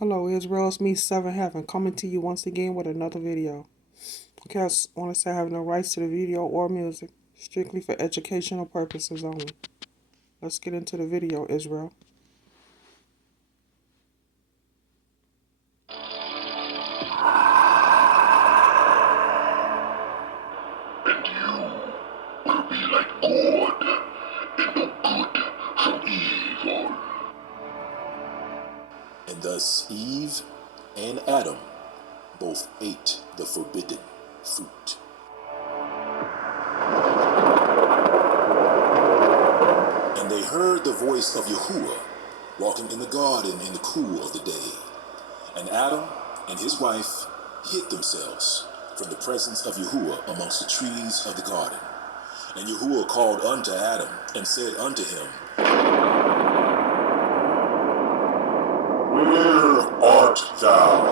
Hello, Israel. It's me, Seven Heaven, coming to you once again with another video. Okay, I want to say I have no rights to the video or music, strictly for educational purposes only. Let's get into the video, Israel. And you will be like God and know good from evil. And thus Eve and Adam both ate the forbidden fruit. And they heard the voice of Yahuwah walking in the garden in the cool of the day. And Adam and his wife hid themselves from the presence of Yahuwah amongst the trees of the garden. And Yahuwah called unto Adam and said unto him, Where art thou?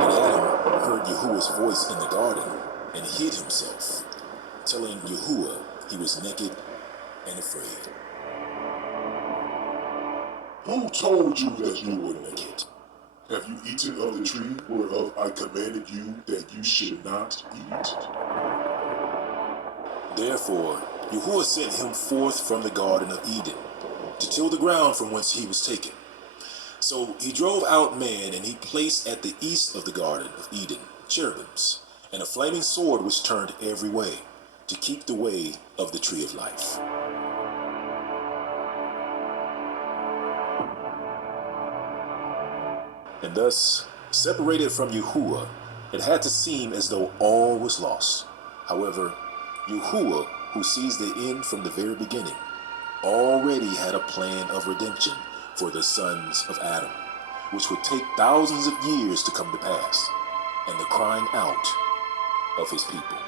And Adam heard Yahuwah's voice in the garden and hid himself, telling Yahuwah he was naked and afraid. Who told you that you were naked? Have you eaten of the tree whereof I commanded you that you should not eat? Therefore Yahuwah sent him forth from the garden of Eden to till the ground from whence he was taken. So he drove out man, and he placed at the east of the garden of Eden cherubims, and a flaming sword which turned every way, to keep the way of the tree of life. And thus, separated from Yahuwah, it had to seem as though all was lost. However, Yahuwah, who sees the end from the very beginning, already had a plan of redemption for the sons of Adam, which would take thousands of years to come to pass, and the crying out of his people.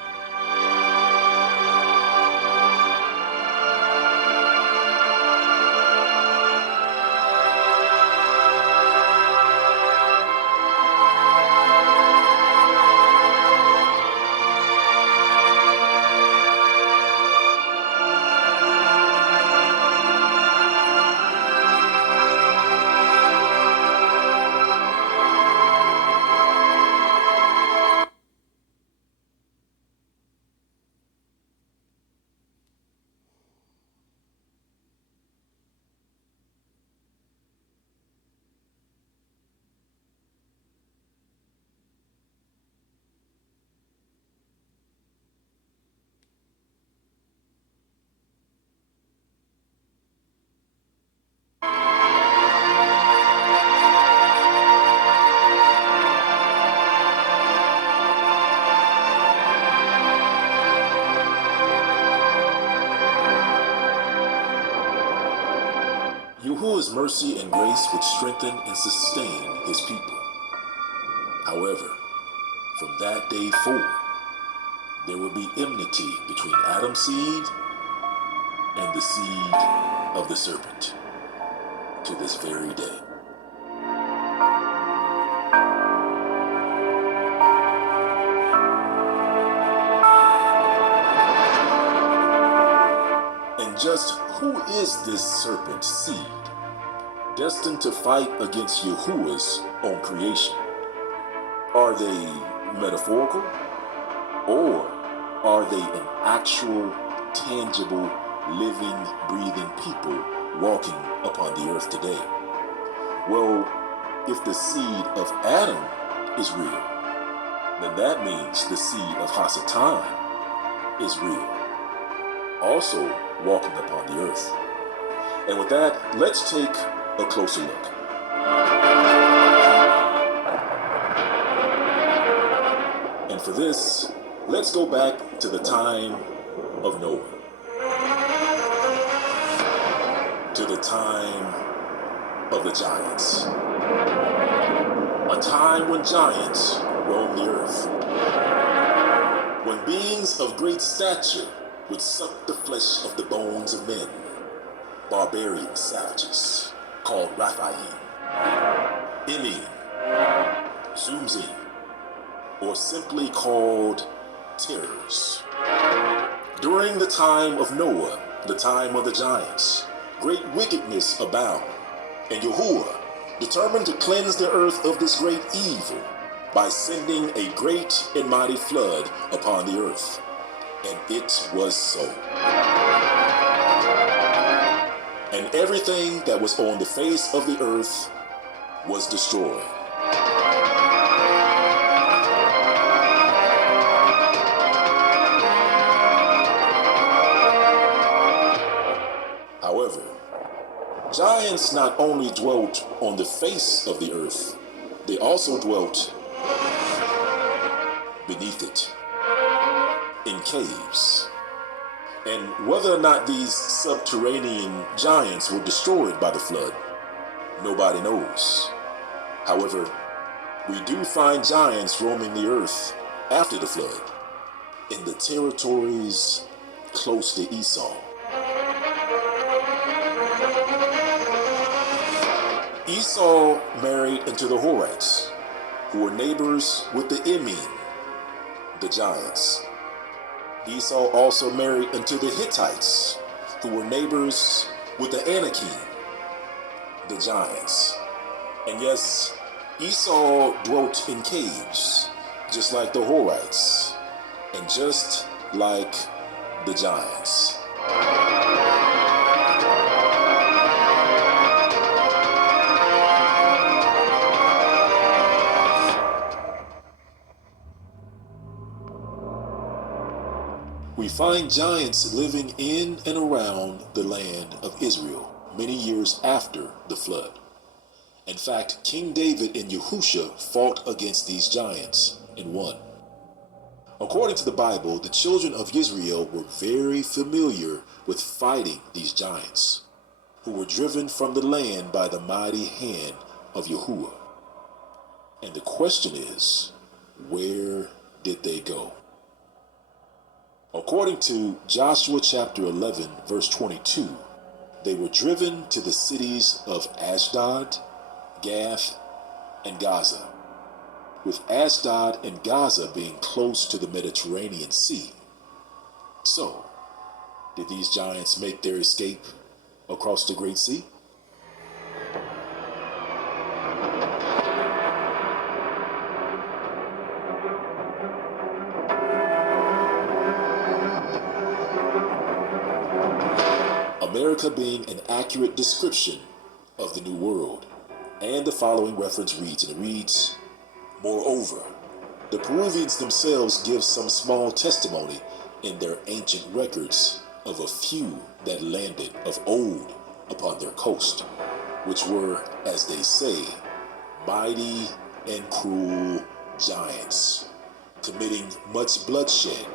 Yahuwah's mercy and grace would strengthen and sustain his people. However, from that day forward, there will be enmity between Adam's seed and the seed of the serpent to this very day. And just who is this serpent seed, destined to fight against Yahuwah's own creation? Are they metaphorical, or are they an actual, tangible, living, breathing people walking upon the earth today? Well, if the seed of Adam is real, then that means the seed of Hasatan is real, also walking upon the earth. And with that, let's take a closer look. And for this, let's go back to the time of Noah, to the time of the giants, a time when giants roamed the earth, when beings of great stature would suck the flesh of the bones of men, barbarian savages called Raphaim, Emim, Zumzim, or simply called terrors. During the time of Noah, the time of the giants, great wickedness abounded, and Yahuwah determined to cleanse the earth of this great evil by sending a great and mighty flood upon the earth. And it was so. And everything that was on the face of the earth was destroyed. However, giants not only dwelt on the face of the earth, they also dwelt beneath it, in caves. And whether or not these subterranean giants were destroyed by the flood, nobody knows. However, we do find giants roaming the earth after the flood, in the territories close to Esau. Esau married into the Horites, who were neighbors with the Emim, the giants. Esau also married into the Hittites, who were neighbors with the Anakim, the giants. And yes, Esau dwelt in caves, just like the Horites, and just like the giants. We find giants living in and around the land of Israel many years after the flood. In fact, King David and Yahusha fought against these giants and won. According to the Bible, the children of Israel were very familiar with fighting these giants, who were driven from the land by the mighty hand of Yahuwah. And the question is, where did they go? According to Joshua chapter 11, verse 22, they were driven to the cities of Ashdod, Gath, and Gaza, with Ashdod and Gaza being close to the Mediterranean Sea. So, did these giants make their escape across the Great Sea? America being an accurate description of the New World. And the following reference reads, and it reads, "Moreover, the Peruvians themselves give some small testimony in their ancient records of a few that landed of old upon their coast, which were, as they say, mighty and cruel giants, committing much bloodshed,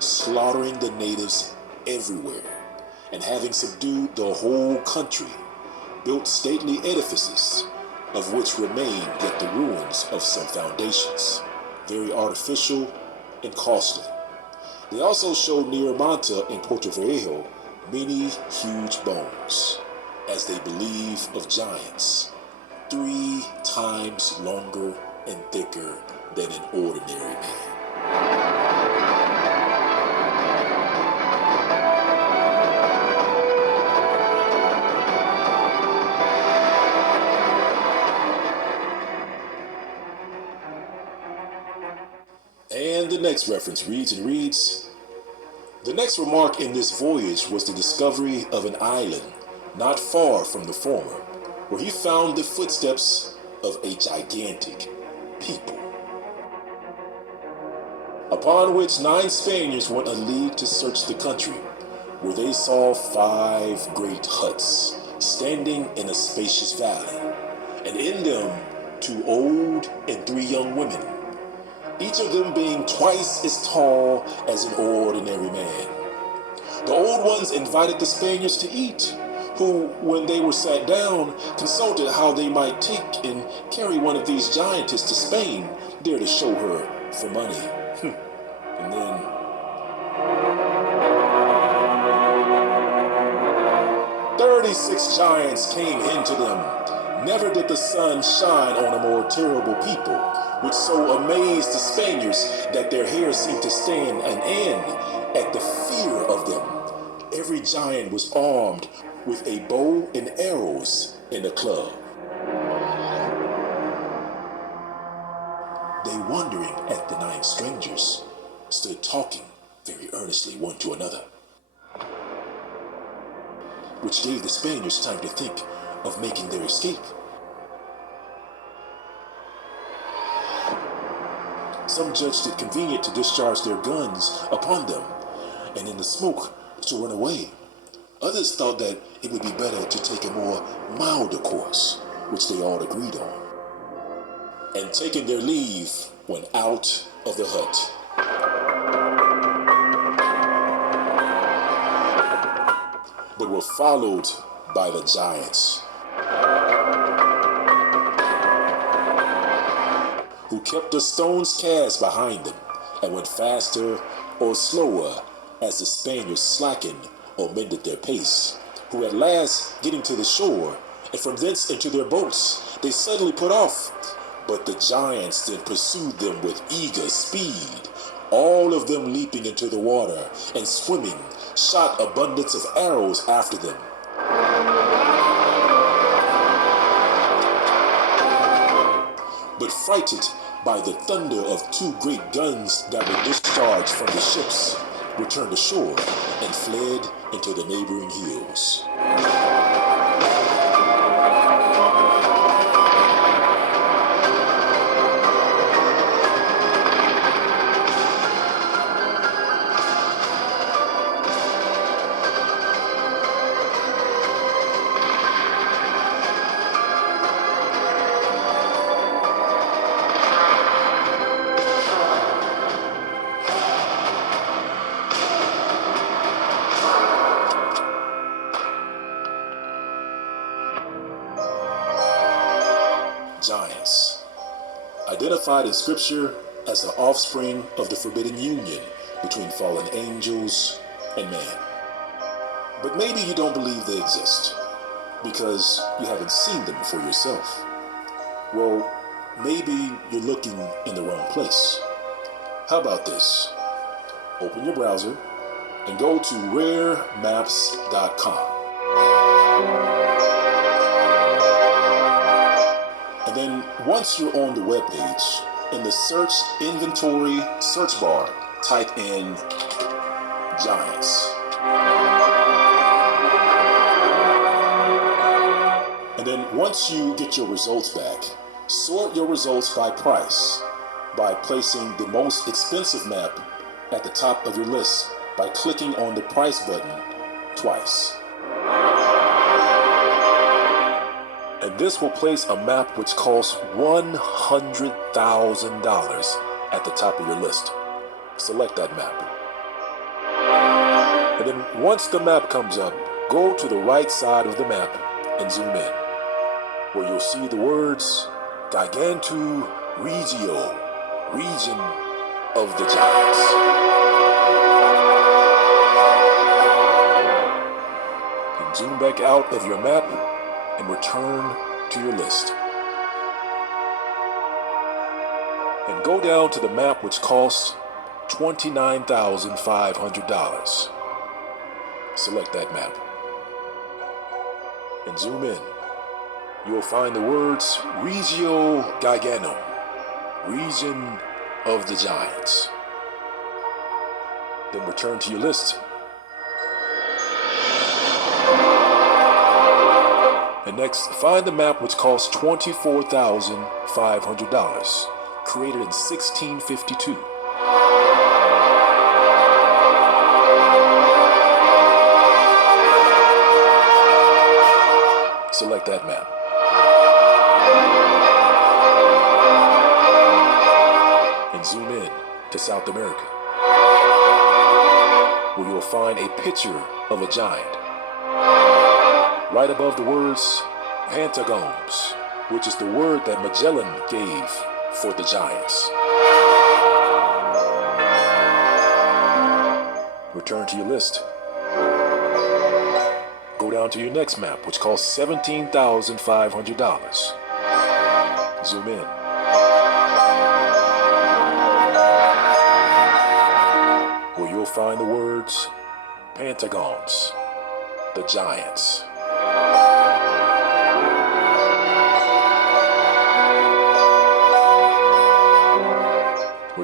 slaughtering the natives everywhere, and having subdued the whole country, built stately edifices, of which remain yet the ruins of some foundations, very artificial and costly. They also showed near Manta and Porto Viejo many huge bones, as they believe of giants, 3 times longer and thicker than an ordinary man." And the next reference reads and reads, "The next remark in this voyage was the discovery of an island not far from the former, where he found the footsteps of a gigantic people, upon which 9 Spaniards went a league to search the country, where they saw 5 great huts standing in a spacious valley, and in them 2 old and 3 young women, each of them being twice as tall as an ordinary man. The old ones invited the Spaniards to eat, who, when they were sat down, consulted how they might take and carry one of these giantess to Spain, there to show her for money. And then 36 giants came into them. Never did the sun shine on a more terrible people, which so amazed the Spaniards that their hair seemed to stand an end at the fear of them. Every giant was armed with a bow and arrows in a club. wondering at the 9 strangers, stood talking very earnestly one to another, which gave the Spaniards time to think of making their escape. Some judged it convenient to discharge their guns upon them, and in the smoke to run away. Others thought that it would be better to take a more milder course, which they all agreed on, and taking their leave went out of the hut. But were followed by the giants, who kept a stone's cast behind them, and went faster or slower as the Spaniards slackened or mended their pace, who at last getting to the shore, and from thence into their boats, they suddenly put off. But the giants then pursued them with eager speed, all of them leaping into the water, and swimming, shot abundance of arrows after them. But frightened by the thunder of 2 great guns that were discharged from the ships, returned ashore and fled into the neighboring hills. Giants, identified in Scripture as the offspring of the forbidden union between fallen angels and man. But maybe you don't believe they exist because you haven't seen them for yourself. Well, maybe you're looking in the wrong place. How about this? Open your browser and go to raremaps.com. And then once you're on the webpage, in the search inventory search bar, type in giants. And then once you get your results back, sort your results by price by placing the most expensive map at the top of your list by clicking on the price button twice. And this will place a map which costs $100,000 at the top of your list. Select that map. And then once the map comes up, go to the right side of the map and zoom in, where you'll see the words Gigantu Regio, region of the giants. And zoom back out of your map and return to your list. And go down to the map which costs $29,500. Select that map and zoom in. You'll find the words Regio Gigantum, region of the giants. Then return to your list. And next, find the map which costs $24,500, created in 1652. Select that map. And zoom in to South America, where you'll find a picture of a giant right above the words Pentagones, which is the word that Magellan gave for the giants. Return to your list. Go down to your next map, which costs $17,500. Zoom in. Where you'll find the words Pentagons, the giants.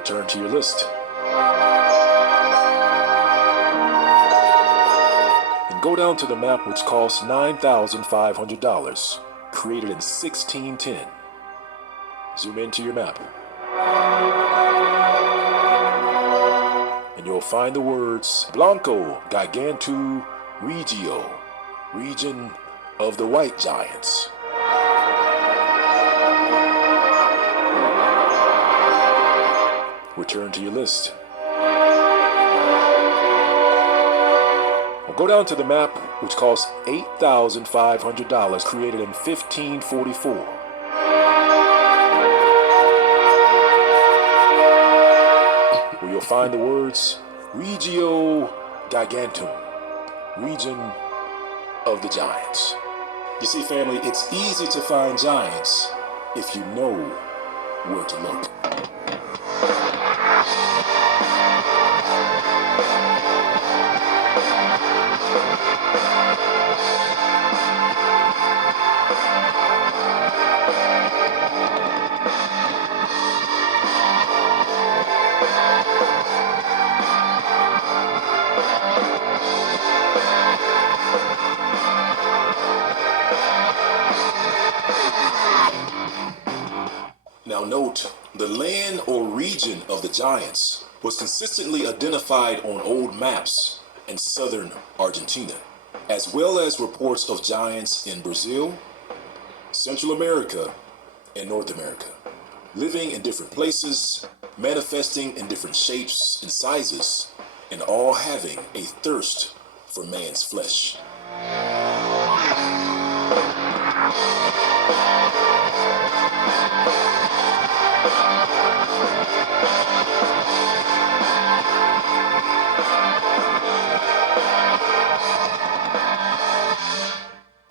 return to your list. And go down to the map, which costs $9,500, created in 1610. Zoom into your map. And you'll find the words Blanco Gigantu Regio, region of the white giants. Return to your list. Or go down to the map, which costs $8,500, created in 1544. Where you'll find the words Regio Gigantum, region of the giants. You see, family, it's easy to find giants if you know where to look. Now note, the land or region of the giants was consistently identified on old maps in southern Argentina, as well as reports of giants in Brazil, Central America, and North America, living in different places, manifesting in different shapes and sizes, and all having a thirst for man's flesh.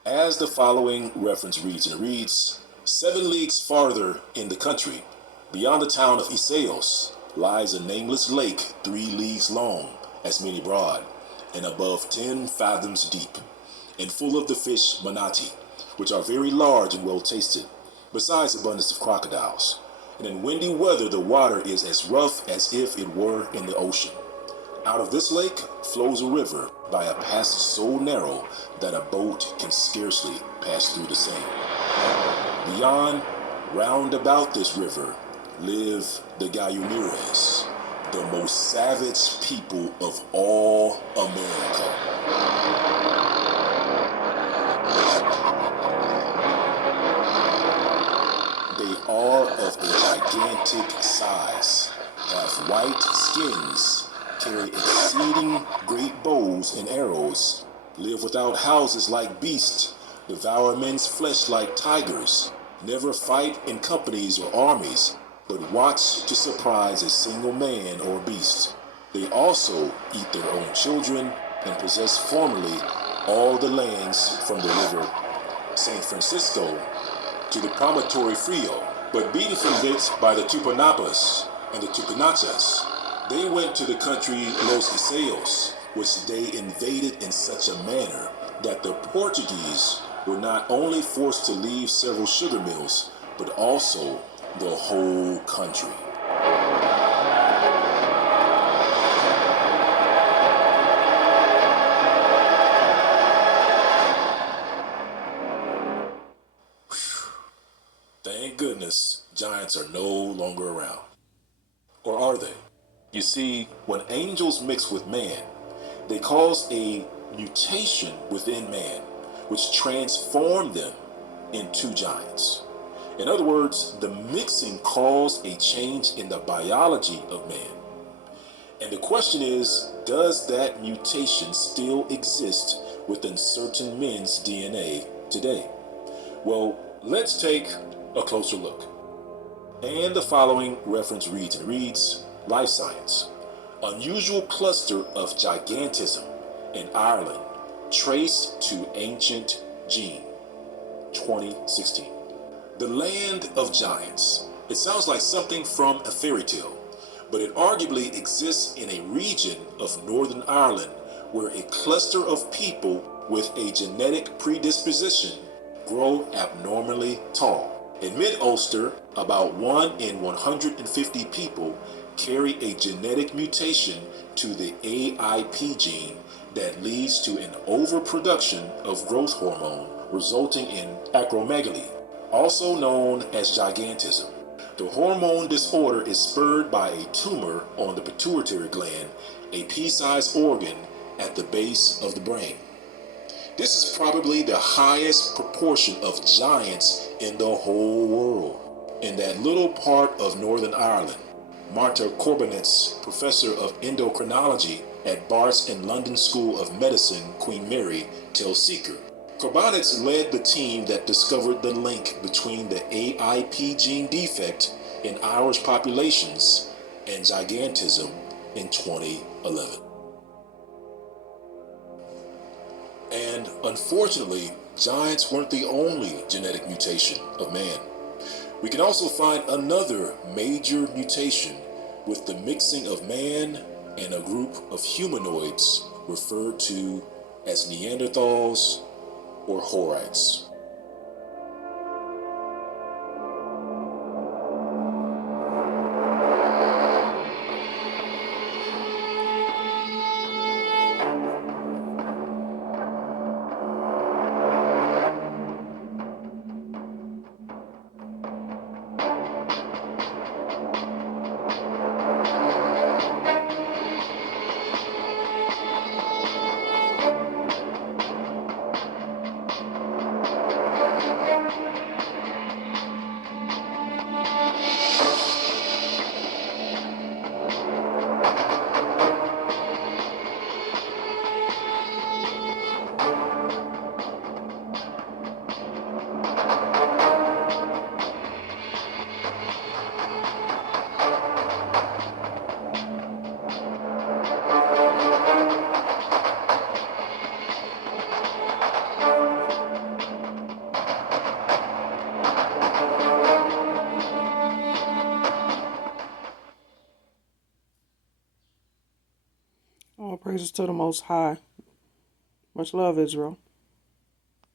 As the following reference reads, 7 leagues farther in the country, beyond the town of Iseos, lies a nameless lake 3 leagues long, as many broad, and above 10 fathoms deep, and full of the fish manati, which are very large and well tasted, besides abundance of crocodiles. And in windy weather the water is as rough as if it were in the ocean. Out of this lake flows a river by a passage so narrow that a boat can scarcely pass through the same. Beyond, round about this river, live the Gayumires, the most savage people of all America. They are of a gigantic size, have white skins, carry exceeding great bows and arrows, live without houses like beasts, devour men's flesh like tigers, never fight in companies or armies, but watch to surprise a single man or beast. They also eat their own children and possess formerly all the lands from the river San Francisco to the promontory Frio, but beaten from thence by the Tupanapas and the Tupanachas, they went to the country Los Iseos, which they invaded in such a manner that the Portuguese were not only forced to leave several sugar mills, but also the whole country. Thank goodness giants are no longer around. Or are they? You see, when angels mix with man, they cause a mutation within man, which transformed them into giants. In other words, the mixing caused a change in the biology of man. And the question is, does that mutation still exist within certain men's DNA today? Well, let's take a closer look. And the following reference reads, Life Science, unusual cluster of gigantism in Ireland, traced to ancient gene, 2016. The land of giants. It sounds like something from a fairy tale, but it arguably exists in a region of Northern Ireland where a cluster of people with a genetic predisposition grow abnormally tall. In mid-Ulster, about 1 in 150 people carry a genetic mutation to the AIP gene that leads to an overproduction of growth hormone, resulting in acromegaly, also known as gigantism. The hormone disorder is spurred by a tumor on the pituitary gland, a pea-sized organ at the base of the brain. This is probably the highest proportion of giants in the whole world. In that little part of Northern Ireland, Marta Corbinetz, professor of endocrinology at Bart's and London School of Medicine, Queen Mary, tells Seeker. Corbinetz led the team that discovered the link between the AIP gene defect in Irish populations and gigantism in 2011. And unfortunately, giants weren't the only genetic mutation of man. We can also find another major mutation with the mixing of man and a group of humanoids referred to as Neanderthals or Horites. All praises to the Most High. Much love, Israel.